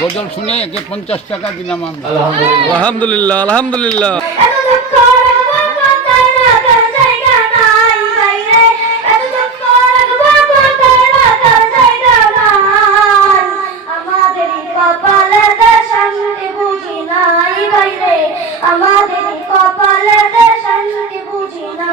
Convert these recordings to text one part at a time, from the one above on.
গজল শুনে একে পঞ্চাশ টাকা দিলাম আলহামদুলিল্লাহ। আলহামদুলিল্লাহ আমাদের কপালে শান্তি বুঝি না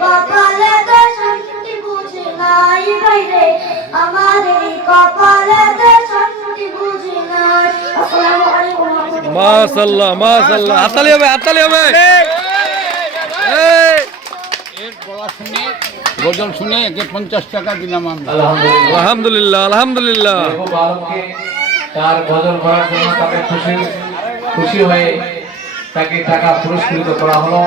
আমাদের কপালে শান্তি বুঝি নাই বাইরে। আমাদের কপালে শান্তি বুঝি নাই। আসসালামু আলাইকুম ওয়া রাহমাতুল্লাহ মাশাল্লাহ মাশাল্লাহ হবে হাততালি হবে। এর গলা শুনে গজল শুনে একে পঞ্চাশ টাকা দিলাম আমরা। আলহামদুলিল্লাহ। আলহামদুলিল্লাহ আলহামদুলিল্লাহ। মেহবুব আলমকে তার গজল করার জন্য তাকে খুশি খুশি হয়ে তাকে টাকা পুরস্কৃত করা হলো।